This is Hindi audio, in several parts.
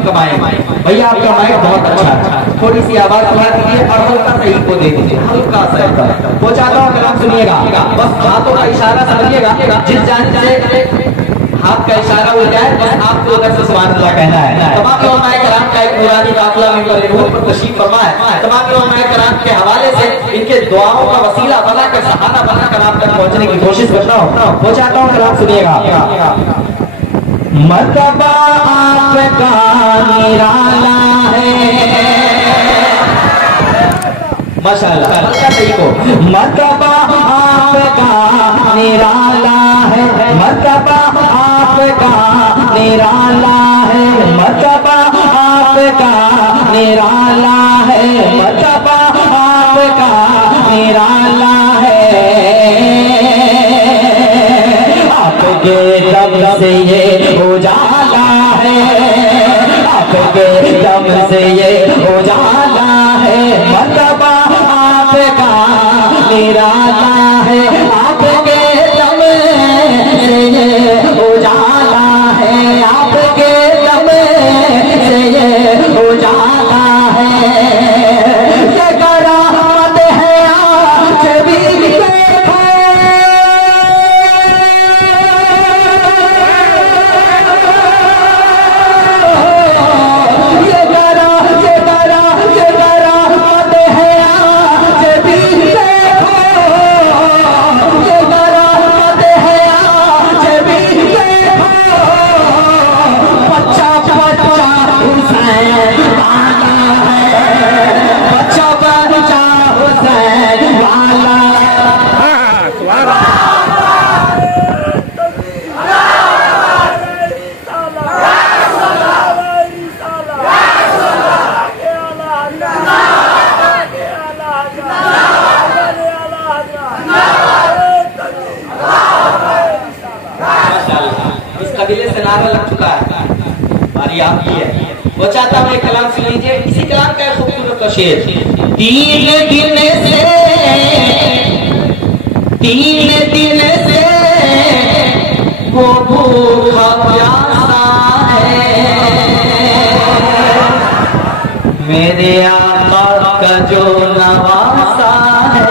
कम कमाएंगे। भैया आपका माइक बहुत अच्छा है, थोड़ी सी आवाज बढ़ा दीजिए और हल्का सा इको दे दीजिए, हल्का सा। वो चाहता हूँ कलाम सुनिएगा, बस हाथों का इशारा समझिएगा, जिस जान से हाथ का इशारा हो जाए बस आपको उधर से सुभान अल्लाह कहना है। तमाम उलमाए कराम का एक नूरानी काफिला मिंबर रूह पर तशरीफ फरमा है। तमाम उलमाए कराम के हवाले से इनके दुआओं का वसीला बनाकर सहारा बनाकर आप तक पहुंचने की कोशिश करता हूँ। वो चाहता हूँ कलाम सुनिएगा। मर्तबा आपका निराला है, माशाअल्लाह, हल्का सही को। मर्तबा आपका निराला है, मर्तबा आपका निराला है, मर्तबा आपका निराला है, मर्तबा आपका निराला है। आपके दम से ये उजाला है, आपके दम से ये उजाला है, मर्तबा आपका निराला है, आपके दम से ये उजाला है, आपके दम से ये उजाला है। ये करामत है आज भी देखो, ये करामत है आज भी देखो, ये करामत है आज भी देखो। बच्चा बच्चा हुसैन वाला है, बच्चा बच्चा हुसैन वाला। इस कबीले से नारा लग चुका है, बारी आपकी है। वो चाहता हूँ एक कलाम सुन लीजिए, इसी कलाम का एक खूबसूरत शेर। तीन दिन से वो भूखा प्यासा है, मेरे आका का जो नवासा है,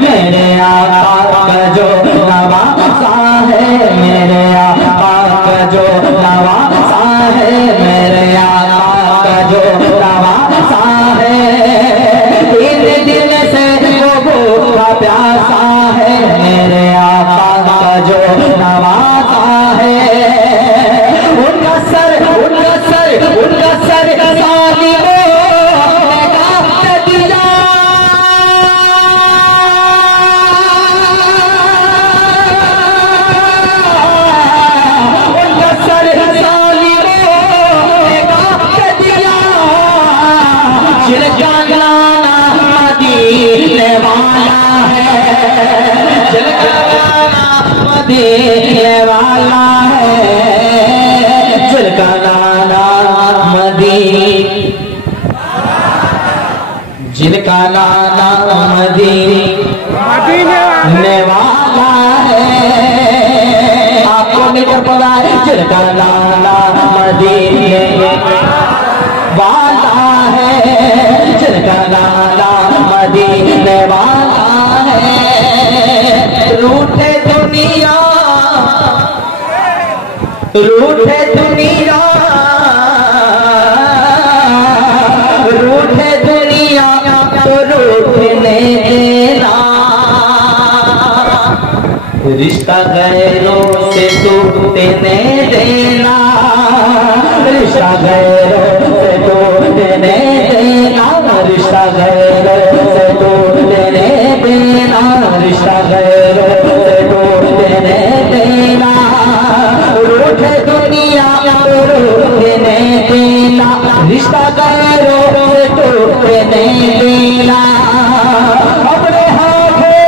मेरे आका का जो नवासा है, मेरे आका का जो नवासा है, मेरे आका का जो नवासा है। तीन दिन से वो भूखा प्यासा है, मेरे आका का जो नवासा है। उनका सर सालिमों ने काट दिया, उनका सर सालिमों ने काट दिया। जिनका नाना मदीने वाला है, जिनका नाना मदीने वाला है, जिनका नाना जिनका नाना मदीने वाला है। आपको नहीं कर पा रहा है, जिनका नाना मदीने वाला है, जिनका नाना मदीने वाला है। रूठे दुनिया रूठे दुनिया रूठे दुनिया तो रूठने देना, रिश्ता गैरों से टूटने देना, रिश्ता गैरों से टूटने देना, रिश्ता गैरों से टूटने देना, रिश्ता गैरों से टूटने देना। रूठे दुनिया रूठने देना, रिश्ता गैरों से टूटने देना। अपने हाथों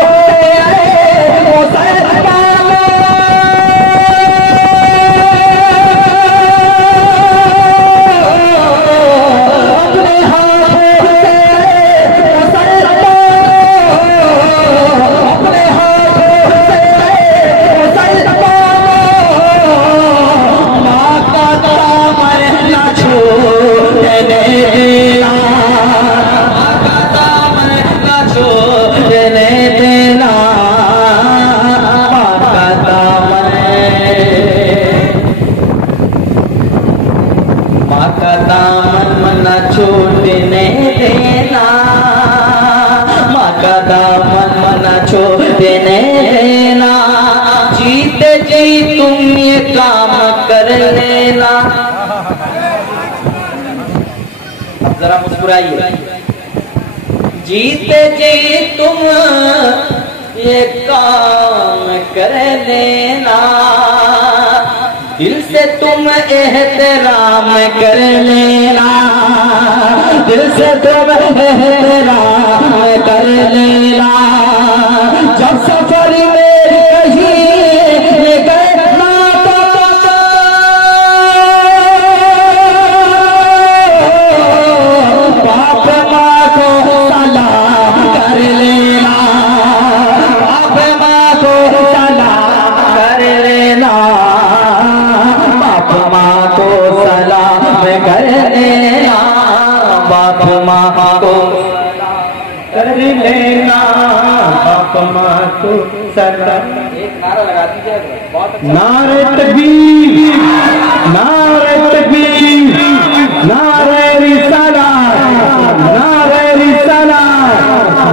जीते जी तुम ये काम कर लेना। अब जरा मुस्कुराइए। जीते जी तुम ये काम कर लेना, दिल से तुम एहतराम कर लेना, दिल से तुम एहतराम कर लेना। जब सफर में कहीं गए ना तो बाप माँ को सलाम कर लेना, बाप माँ को सलाम कर लेना, बाप माँ को सलाम कर लेना, बाप माँ को कर लेना, बाप माँ को सलाम। एक नारा लगा दीजिए। नारे तकबीर, नारे तकबीर, नारे रिसालत, नारे रिसालत।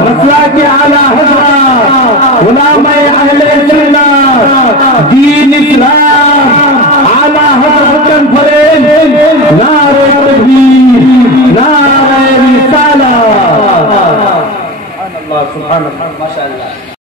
मसला के आला हज़रत उलमाए अहले सुन्नत दीन इस्लाम आला हज़रत कॉन्फ्रेंस। नारे तकबीर, नारे रिसालत। सुभान अल्लाह, सुभान अल्लाह, माशाअल्लाह।